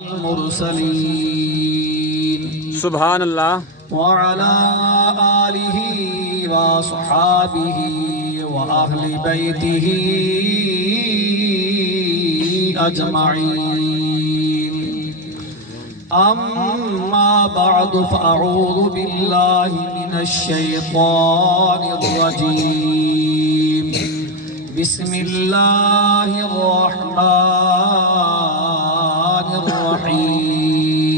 المرسلين سبحان اللہ وعلى آله وصحابه وأهل بيته أجمعين أما بعد فأعوذ بالله من الشيطان الرجيم بسم الله الرحمن الرحيم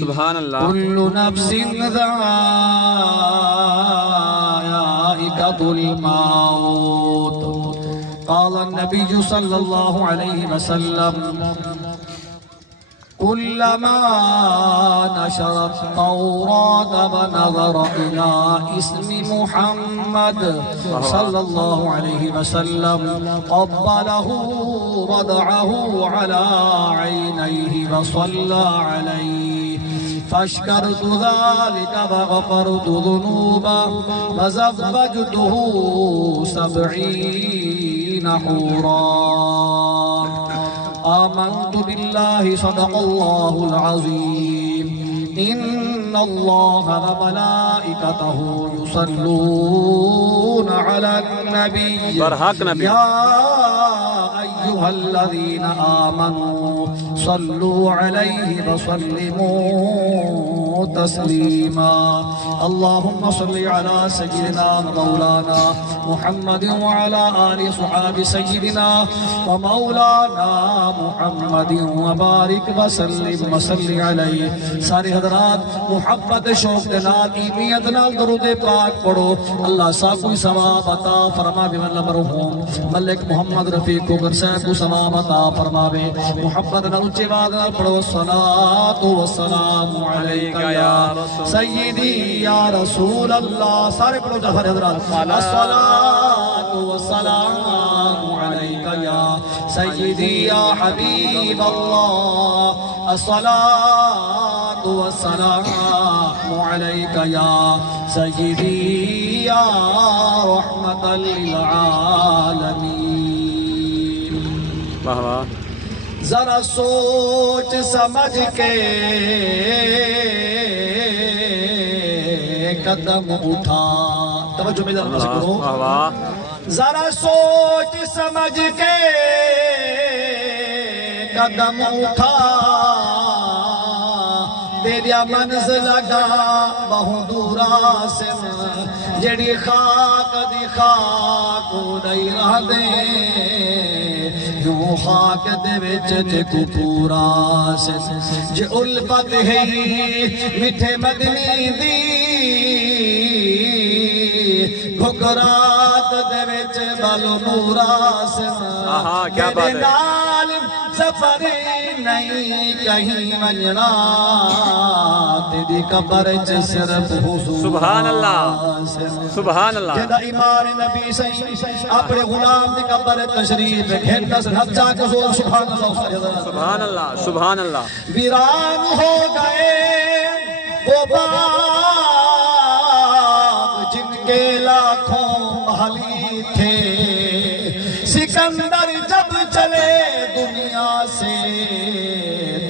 سبحان اللہ كل نفس ذائقة الموت قال النبي صلى الله عليه وسلم كلما نشر التوراة ونظر إلى اسم محمد صلى الله عليه وسلم قبله وضعه على عينيه وصلى عليه فاشكرت ذلك وغفرت ذنوبا وزوجته 70 حورا آمنت بالله صدق الله العظيم إن الله وملائكته يصلون على النبي برحق نبی يا أيها الذين آمنوا صلوا عليه وسلموا تسليما اللهم صل على سيدنا مولانا محمد وعلى آل صحاب سيدنا ومولانا محمد وبارك وسلم وصل عليه سارے حضرات محبت شوق دلال ایمیت نال درود پاک پڑھو اللہ سا کوئی ثواب عطا فرما بے مرحوم ملک محمد رفیق کو گر صاحب کو ثواب عطا فرماوے محبت نال اونچے آواز نال پڑھو الصلاۃ والسلام علیک یا سیدی یا رسول اللہ سارے پڑھو جہر حضرات الصلاۃ والسلام علیک یا سیدی یا حبیب اللہ الصلاۃ والسلام علیک یا سیدی یا رحمت للعالمین واہ واہ ذرا سوچ سمجھ کے قدم اٹھا توجہ میرے اللہ سے کرو واہ واہ ذرا سوچ سمجھ کے قدم اٹھا تیریا منزل لگا بہو دورا سے جڑی خاک دی خاک نہیں رہ دے یوں خاک دے وچ کو پورا سے جے الفت ہے میٹھے مدنی دی گھگرات دے وچ بالو نورا سے کیا بات ہے سفر نہیں کہیں مننا تیری قبر چ صرف حضور سبحان اللہ سبحان اللہ جدا ایمان نبی صحیح اپنے غلام دی قبر تشریف گھنٹا سے ہاتھ جا کے زور سبحان اللہ سبحان اللہ سبحان اللہ ویران ہو گئے وہ باغ جن کے لاکھوں محلی تھے سکندر جب چلے دنیا سے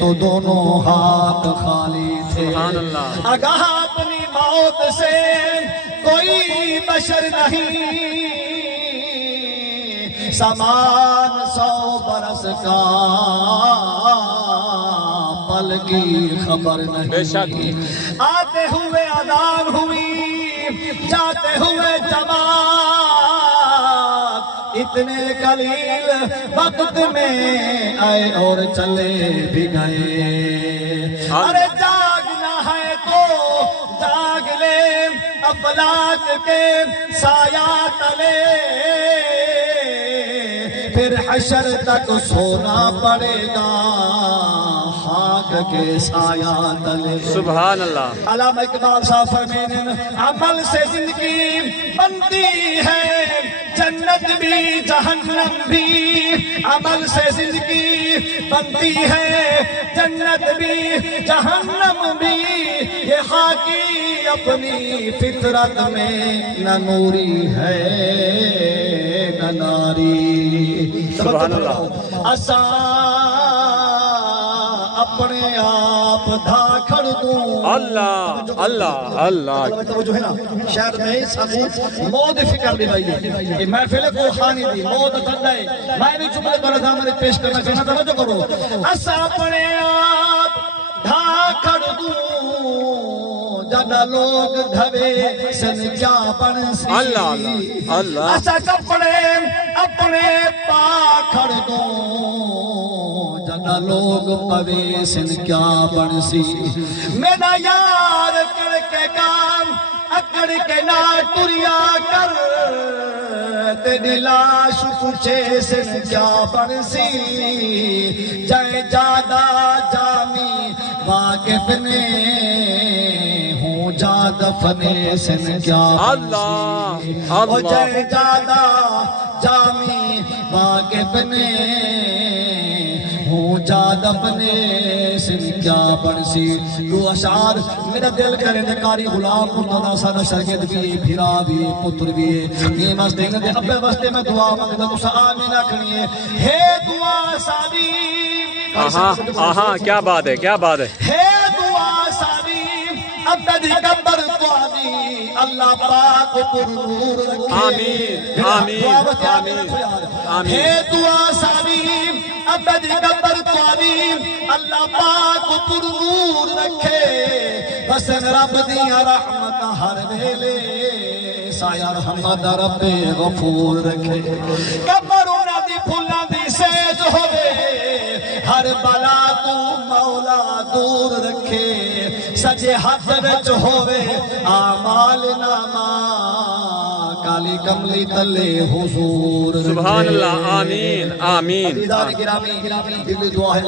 تو دونوں ہاتھ خالی تھے سبحان اللہ آگاہ اپنی موت سے کوئی بشر نہیں سامان 100 برس کا پل کی خبر بے شک نہیں آتے ہوئے اذان ہوئی جاتے ہوئے جماعت اتنے قلیل وقت میں آئے اور چلے بھی گئے ارے جاگنا ہے تو جاگ لے افلاک کے سایہ تلے پھر حشر تک سونا پڑے گا خاک کے سایہ تلے سبحان اللہ علامہ اقبال صاحب فرماتے ہیں عمل سے زندگی بنتی ہے جنت بھی جہنم بھی عمل سے زندگی بنتی ہے جنت بھی جہنم بھی یہ خاکی اپنی فطرت میں نہ نوری ہے نہ ناری سبحان اللہ اپنے آپ دھاکڑ دوں اللہ اللہ اللہ جو ہے نا شاید میں سانو موت فکر دی بھائی کہ محفل کو خانی دی موت تھندے میں بھی جملے پر دامن پیش کرنا چاہنا توجہ کرو اس اپنے آپ دھاکڑ دوں جدا لوگ دھوے سن کیا بن سی اللہ اللہ اس کپڑے اپنے پاکھڑ دوں جدا لوگ پوے سن کیا بن سی میرا یار کر کے کام اکڑ کے نہ ٹریا کر تیری لاش پوچھے سن کیا بن سی جائے جادہ جامی واقف نے ہوں جادہ فنے سن کیا بن سی اللہ جائے جادہ جامی واقف نے ہوں جاد اپنے سن کیا بن سی دو اشعار میرا دل کرے نکاری غلام مرتضی سادہ شرکت بھی بھیرا بھی پتر بھی یہ مستے گے ابے واسطے میں دعا مانگدا تسا آمین آکھنی ہے دعا سادی آہاں کیا بات ہے کیا بات ہے دعا سادی اب دی قبر توادی اللہ پاک پر نور رکھے آمین آمین آمین ہے دعا سادی اب دی قبر توادی اللہ پاک پر نور رکھے بس رب دیا رحمت ہر ویلے سایہ رحمت رب غفور رکھے قبر انہاں دی پھلاں دی سیج ہوے ہر بلا تو مولا دور رکھے سجے ہاتھ وچ ہوے اعمال نامہ کالی کملی تلے حضور سبحان اللہ آمین آمین عزیزان گرامی دل دعا ہے